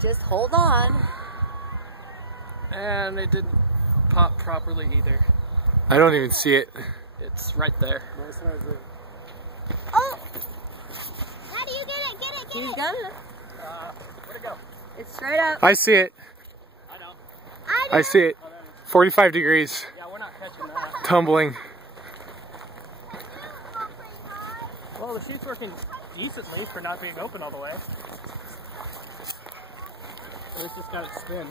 just hold on. And it didn't pop properly either. I don't even see it. It's right there. Oh! How do you get it? Get it, get He's it! gonna. Where'd it go? It's straight up. I see it. I know. I see it. 45 degrees. Yeah, we're not catching that. Tumbling. Well, the chute's working decently for not being open all the way. It's just got it spin.